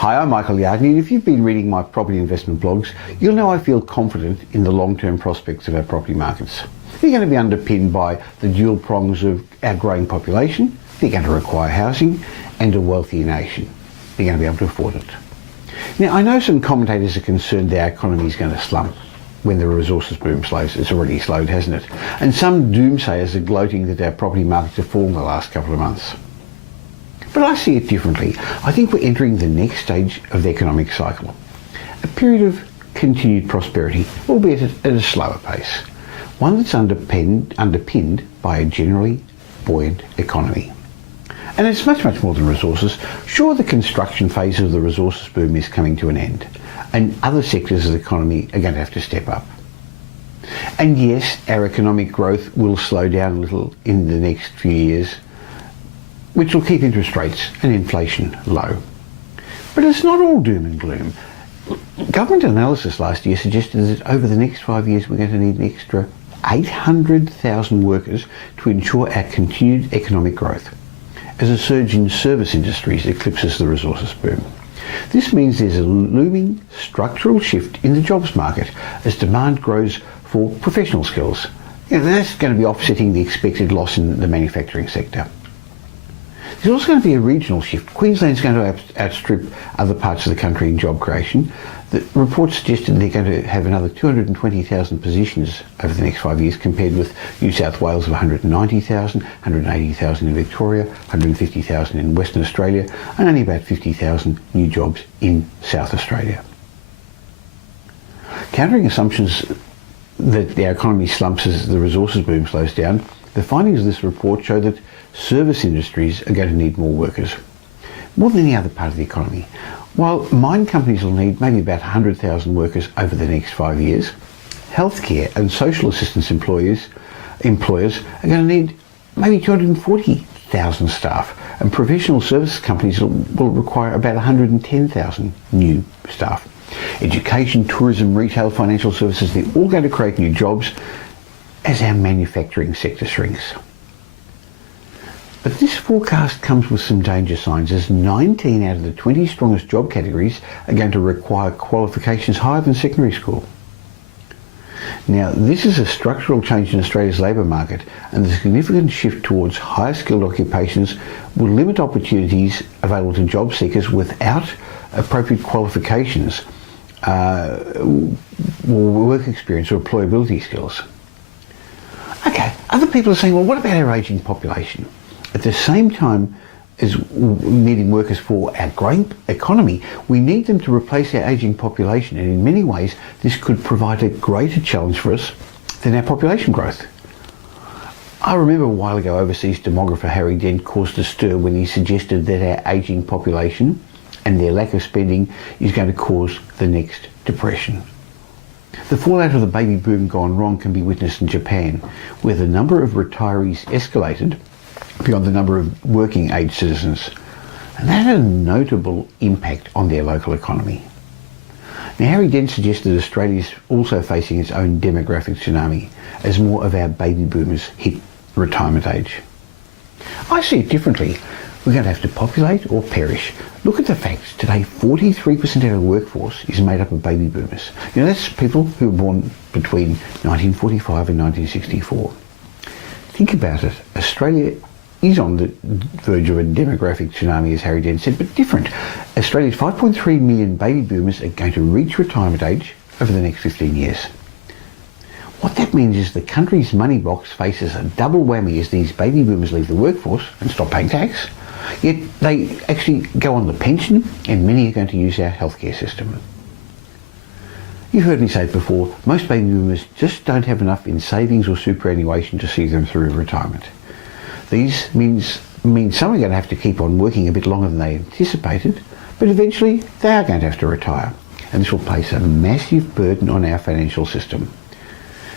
Hi, I'm Michael Yardney, and if you've been reading my property investment blogs, you'll know I feel confident in the long-term prospects of our property markets. They're going to be underpinned by the dual prongs of our growing population, they're going to require housing, and a wealthier nation. They're going to be able to afford it. Now, I know some commentators are concerned that our economy is going to slump when the resources boom slows. It's already slowed, hasn't it? And some doomsayers are gloating that our property markets have fallen the last couple of months. But I see it differently. I think we're entering the next stage of the economic cycle. A period of continued prosperity, albeit at a slower pace. One that's underpinned by a generally buoyant economy. And it's much, much more than resources. Sure, the construction phase of the resources boom is coming to an end, and other sectors of the economy are going to have to step up. And yes, our economic growth will slow down a little in the next few years, which will keep interest rates and inflation low. But it's not all doom and gloom. Government analysis last year suggested that over the next 5 years we're going to need an extra 800,000 workers to ensure our continued economic growth, as a surge in service industries eclipses the resources boom. This means there's a looming structural shift in the jobs market as demand grows for professional skills. That's going to be offsetting the expected loss in the manufacturing sector. There's also going to be a regional shift. Queensland's going to outstrip other parts of the country in job creation. The report suggested they're going to have another 220,000 positions over the next 5 years, compared with New South Wales of 190,000, 180,000 in Victoria, 150,000 in Western Australia, and only about 50,000 new jobs in South Australia. Countering assumptions that the economy slumps as the resources boom slows down, the findings of this report show that service industries are going to need more workers, more than any other part of the economy. While mine companies will need maybe about 100,000 workers over the next 5 years, healthcare and social assistance employers are going to need maybe 240,000 staff, and professional services companies will require about 110,000 new staff. Education, tourism, retail, financial services, they're all going to create new jobs as our manufacturing sector shrinks. But this forecast comes with some danger signs, as 19 out of the 20 strongest job categories are going to require qualifications higher than secondary school. Now, this is a structural change in Australia's labour market, and the significant shift towards higher skilled occupations will limit opportunities available to job seekers without appropriate qualifications, or work experience or employability skills. Okay, other people are saying, well, what about our ageing population? At the same time as needing workers for our growing economy, we need them to replace our ageing population, and in many ways this could provide a greater challenge for us than our population growth. I remember a while ago overseas demographer Harry Dent caused a stir when he suggested that our ageing population and their lack of spending is going to cause the next depression. The fallout of the baby boom gone wrong can be witnessed in Japan, where the number of retirees escalated beyond the number of working age citizens, and that had a notable impact on their local economy. Now, Harry Dent suggested Australia is also facing its own demographic tsunami as more of our baby boomers hit retirement age. I see it differently. We're going to have to populate or perish. Look at the facts. Today, 43% of our workforce is made up of baby boomers. That's people who were born between 1945 and 1964. Think about it. Australia is on the verge of a demographic tsunami, as Harry Dent said, but different. Australia's 5.3 million baby boomers are going to reach retirement age over the next 15 years. What that means is the country's money box faces a double whammy as these baby boomers leave the workforce and stop paying tax, yet they actually go on the pension, and many are going to use our healthcare system. You've heard me say it before, most baby boomers just don't have enough in savings or superannuation to see them through retirement. These means some are going to have to keep on working a bit longer than they anticipated, but eventually they are going to have to retire, and this will place a massive burden on our financial system.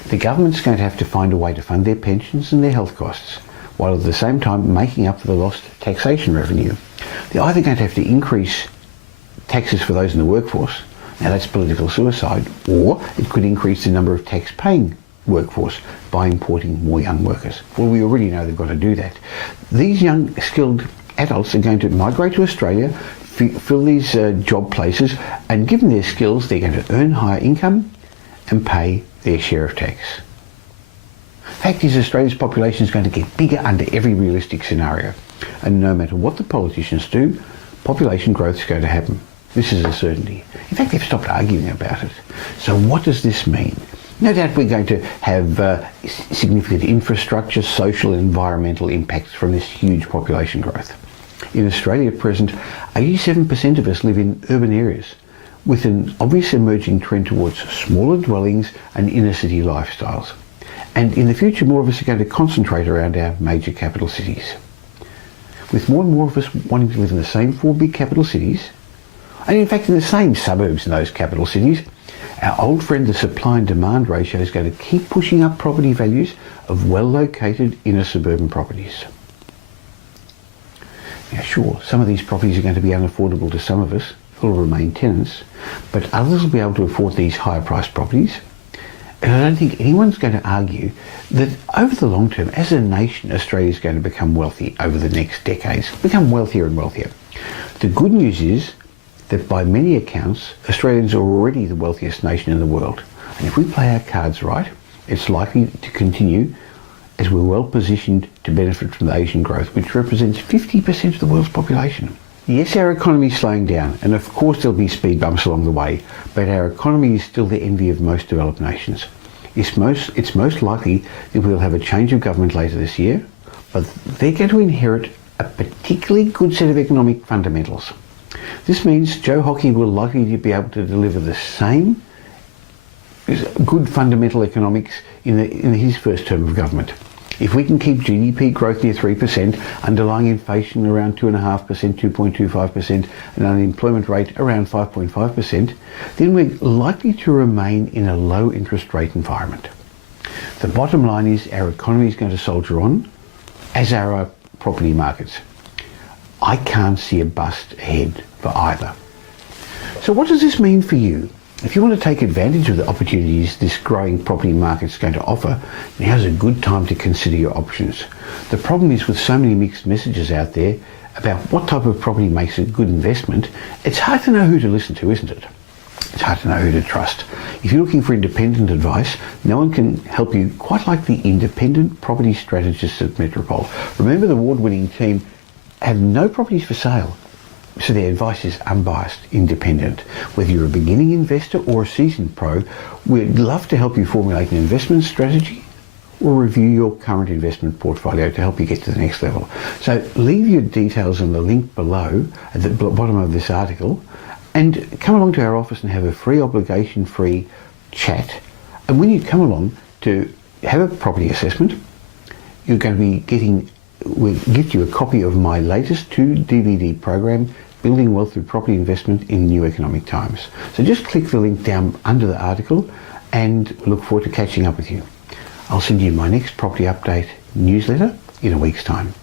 The government's going to have to find a way to fund their pensions and their health costs, while at the same time making up for the lost taxation revenue. They're either going to have to increase taxes for those in the workforce, now that's political suicide, or it could increase the number of tax-paying workforce by importing more young workers. Well, we already know they've got to do that. These young skilled adults are going to migrate to Australia, fill these job places, and given their skills, they're going to earn higher income and pay their share of tax. Fact is, Australia's population is going to get bigger under every realistic scenario, and no matter what the politicians do, population growth is going to happen. This is a certainty. In fact, they've stopped arguing about it. So what does this mean? No doubt we're going to have significant infrastructure, social and environmental impacts from this huge population growth. In Australia at present, 87% of us live in urban areas, with an obvious emerging trend towards smaller dwellings and inner city lifestyles. And in the future, more of us are going to concentrate around our major capital cities. With more and more of us wanting to live in the same four big capital cities, and in fact in the same suburbs in those capital cities, our old friend the supply and demand ratio is going to keep pushing up property values of well-located inner suburban properties. Now sure, some of these properties are going to be unaffordable to some of us who will remain tenants, but others will be able to afford these higher priced properties. And I don't think anyone's going to argue that over the long term, as a nation, Australia is going to become wealthy over the next decades, become wealthier and wealthier. The good news is that by many accounts, Australians are already the wealthiest nation in the world. And if we play our cards right, it's likely to continue as we're well positioned to benefit from the Asian growth, which represents 50% of the world's population. Yes, our economy is slowing down, and of course there'll be speed bumps along the way, but our economy is still the envy of most developed nations. It's most likely that we'll have a change of government later this year, but they're going to inherit a particularly good set of economic fundamentals. This means Joe Hockey will likely be able to deliver the same good fundamental economics in his first term of government. If we can keep GDP growth near 3%, underlying inflation around 2.5%, 2.25%, and unemployment rate around 5.5%, then we're likely to remain in a low interest rate environment. The bottom line is our economy is going to soldier on, as are our property markets. I can't see a bust ahead for either. So what does this mean for you? If you want to take advantage of the opportunities this growing property market is going to offer, now's a good time to consider your options. The problem is with so many mixed messages out there about what type of property makes a good investment, it's hard to know who to listen to, isn't it? It's hard to know who to trust. If you're looking for independent advice, no one can help you quite like the independent property strategists at Metropole. Remember, the award-winning team have no properties for sale, so their advice is unbiased, independent. Whether you're a beginning investor or a seasoned pro, we'd love to help you formulate an investment strategy or review your current investment portfolio to help you get to the next level. So leave your details in the link below at the bottom of this article, and come along to our office and have a free obligation-free chat. And when you come along to have a property assessment, you're going to be we'll gift you a copy of my latest 2-DVD program, Building Wealth Through Property Investment in New Economic Times. So just click the link down under the article, and we look forward to catching up with you. I'll send you my next property update newsletter in a week's time.